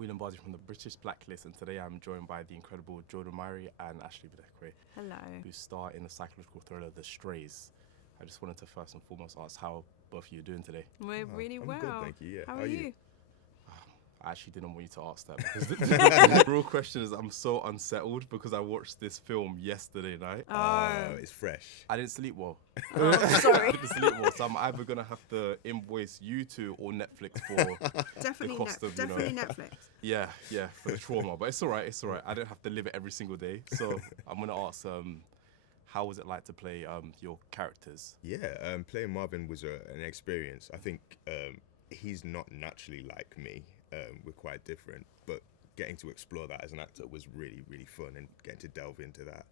Whelan Barzey from the British Blacklist, and today I'm joined by the incredible Jorden Myrie and Ashley and Jorden, Hello. who star in the psychological thriller The Strays. I just wanted to first and foremost ask how both of you are doing today. We're really I'm well. good, thank you. Yeah. How are you? I actually didn't want you to ask that because the real question is I'm so unsettled because I watched this film yesterday night. Oh, It's fresh. I didn't sleep well. sorry. I didn't sleep well, so I'm either going to have to invoice you two or Netflix for Definitely, the cost of, definitely Netflix. Yeah, for the trauma. But it's all right. I don't have to live it every single day. So I'm going to ask, how was it like to play your characters? Yeah, playing Marvin was an experience. I think he's not naturally like me. We're quite different, but getting to explore that as an actor was really, really fun, and getting to delve into that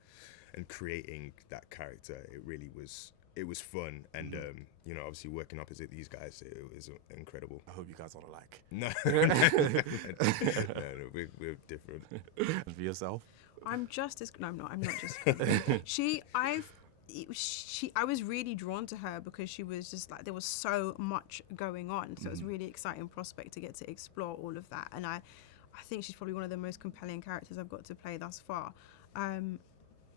and creating that character, it was fun. And obviously working opposite these guys, it was incredible. I hope you guys aren't alike. No, we're different. And for yourself? I'm just as no, I'm not. I'm not just. I was really drawn to her because she was just like, there was so much going on, so it was a really exciting prospect to get to explore all of that. And I think she's probably one of the most compelling characters I've got to play thus far.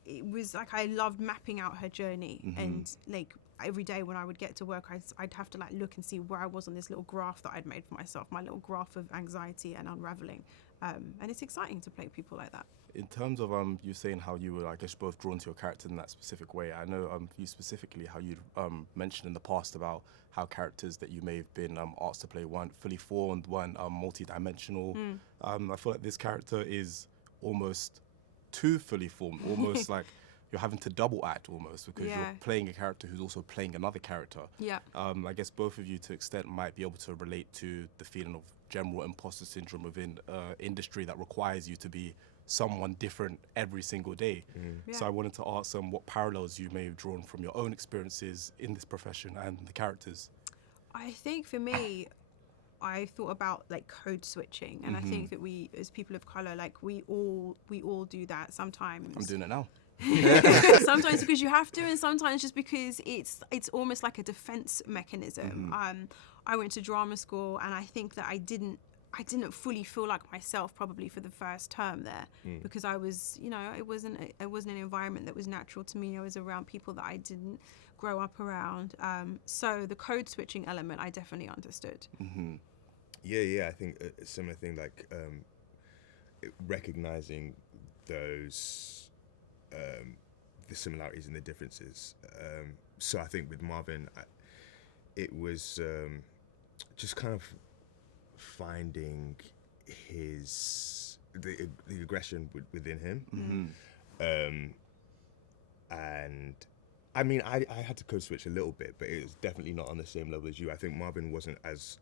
It was like I loved mapping out her journey, and like every day when I would get to work, I'd have to like look and see where I was on this little graph that I'd made for myself, my little graph of anxiety and unraveling. And it's exciting to play people like that. In terms of you saying how you were, I guess, both drawn to your character in that specific way, I know you specifically how you'd mentioned in the past about how characters that you may have been asked to play weren't fully formed, weren't multi-dimensional. I feel like this character is almost too fully formed, almost like you're having to double act almost because you're playing a character who's also playing another character. Yeah. I guess both of you to extent might be able to relate to the feeling of general imposter syndrome within industry that requires you to be someone different every single day. So I wanted to ask what parallels you may have drawn from your own experiences in this profession and the characters. I think for me, I thought about like code switching, and I think that we as people of color, like we all do that sometimes. I'm doing it now. Sometimes because you have to, and sometimes just because it's almost like a defense mechanism. I went to drama school, and I think that I didn't fully feel like myself probably for the first term there because I was, it wasn't an environment that was natural to me. I was around people that I didn't grow up around. So the code switching element, I definitely understood. Yeah, I think a similar thing, like recognizing those the similarities and the differences. So I think with Marvin, it was just kind of finding the aggression within him. And I mean, I had to code switch a little bit, but it was definitely not on the same level as you. I think Marvin wasn't as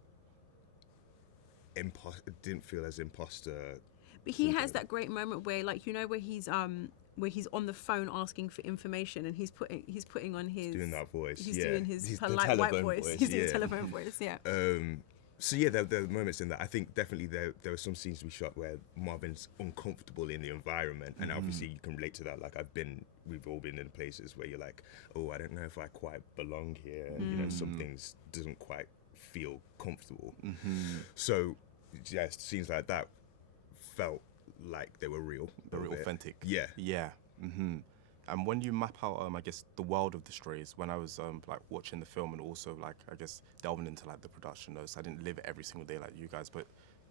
didn't feel as imposter. But he has that great moment where, like, where he's on the phone asking for information, and he's putting on his doing that voice. He's doing his polite white voice. He's doing telephone voice. Yeah. So yeah, there are moments in that. I think definitely there were some scenes we shot where Marvin's uncomfortable in the environment, and obviously you can relate to that. Like we've all been in places where you're like, oh, I don't know if I quite belong here, and some things doesn't quite feel comfortable. So yeah, scenes like that felt like they were real, very authentic. Yeah. And when you map out, I guess, the world of The Strays, when I was like watching the film and also like, I guess, delving into like the production notes, I didn't live it every single day like you guys, but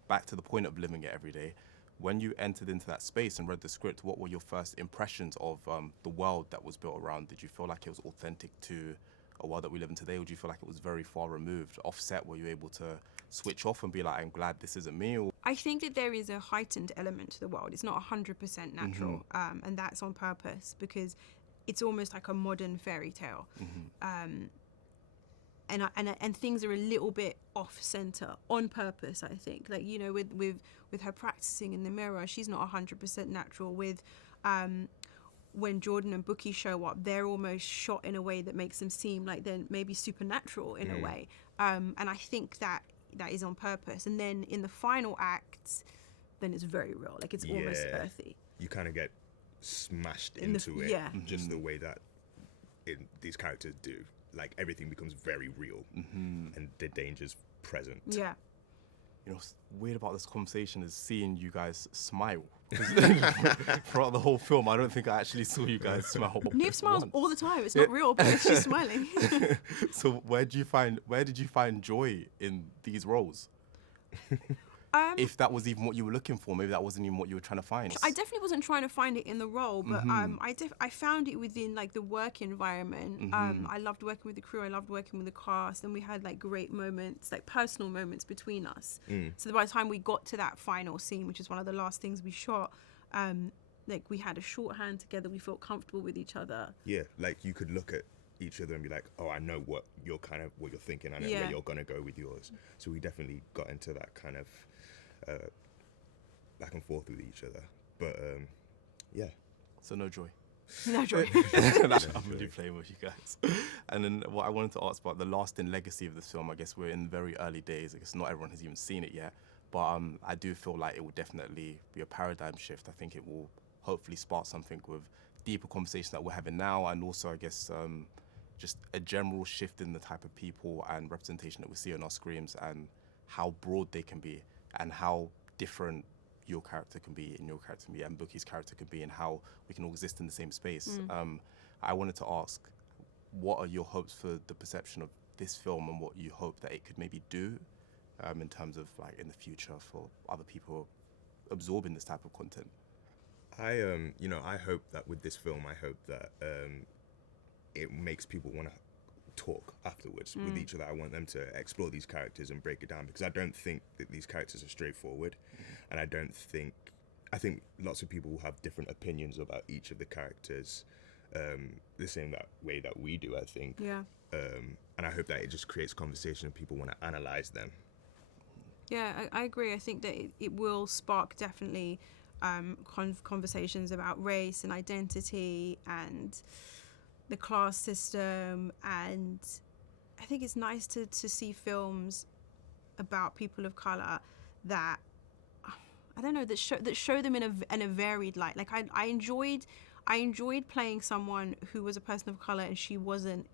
back to the point of living it every day, when you entered into that space and read the script, what were your first impressions of the world that was built around? Did you feel like it was authentic to a world that we live in today, or do you feel like it was very far removed, offset? Were you able to switch off and be like, I'm glad this isn't me? Or I think that there is a heightened element to the world. It's not 100% natural, and that's on purpose because it's almost like a modern fairy tale. And things are a little bit off center on purpose, I think. Like, with her practicing in the mirror, she's not 100% natural. With when Jordan and Bukky show up, they're almost shot in a way that makes them seem like they're maybe supernatural in a way. And I think that is on purpose. And then in the final act, then it's very real. Like, it's almost earthy. You kind of get smashed into it, just the way that these characters do. Like, everything becomes very real, and the danger's present. Yeah. you know, what's weird about this conversation is seeing you guys smile. 'Cause throughout the whole film, I don't think I actually saw you guys smile. Neve smiles once. all the time. It's not real, but she's smiling. So where did you find joy in these roles? If that was even what you were looking for, maybe that wasn't even what you were trying to find. I definitely wasn't trying to find it in the role, but I found it within like the work environment. I loved working with the crew. I loved working with the cast, and we had like great moments, like personal moments between us. So by the time we got to that final scene, which is one of the last things we shot, like we had a shorthand together. We felt comfortable with each other. Yeah, like you could look at each other and be like, oh, I know what you're thinking. I know where you're gonna go with yours. So we definitely got into that kind of back and forth with each other, but yeah. So no joy. No joy. I'm really playing with you guys. And then what I wanted to ask about the lasting legacy of this film. I guess we're in very early days. I guess not everyone has even seen it yet, but I do feel like it will definitely be a paradigm shift. I think it will hopefully spark something with deeper conversation that we're having now, and also I guess just a general shift in the type of people and representation that we see on our screens, and how broad they can be, and how different your character can be and your character can be and Bukky's character can be, and how we can all exist in the same space. I wanted to ask, what are your hopes for the perception of this film, and what you hope that it could maybe do in terms of like in the future for other people absorbing this type of content? I hope that with this film, I hope that it makes people want to talk afterwards with each other. I want them to explore these characters and break it down, because I don't think that these characters are straightforward, and I think lots of people will have different opinions about each of the characters, the same way that we do, I think. Yeah. And I hope that it just creates conversation and people want to analyze them. Yeah, I agree. I think that it will spark definitely conversations about race and identity and the class system, and I think it's nice to see films about people of color that I don't know, that show them in a varied light. Like I enjoyed playing someone who was a person of color, and she wasn't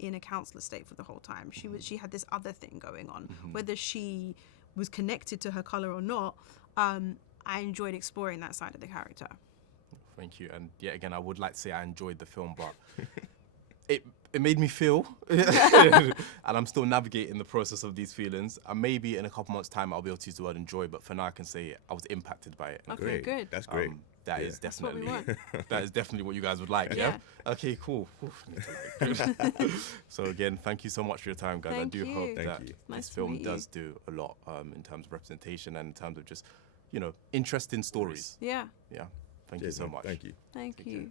in a counselor state for the whole time. She had this other thing going on, whether she was connected to her color or not. I enjoyed exploring that side of the character. Thank you. And yet again, I would like to say I enjoyed the film, but it made me feel, and I'm still navigating the process of these feelings. And maybe in a couple months' time, I'll be able to use the word enjoy, but for now, I can say I was impacted by it. Okay, Great. good. That's great. That Yeah. is That's what we definitely want. that is definitely what you guys would like. Yeah. Okay. Cool. Oof, need to like- So again, thank you so much for your time, guys. Thank I do you. hope Thank that you. Nice this to film meet you. does do a lot in terms of representation and in terms of just, interesting stories. Yeah. Yeah. Thank Cheers, you so man. much. Thank you. Thank Take you. care.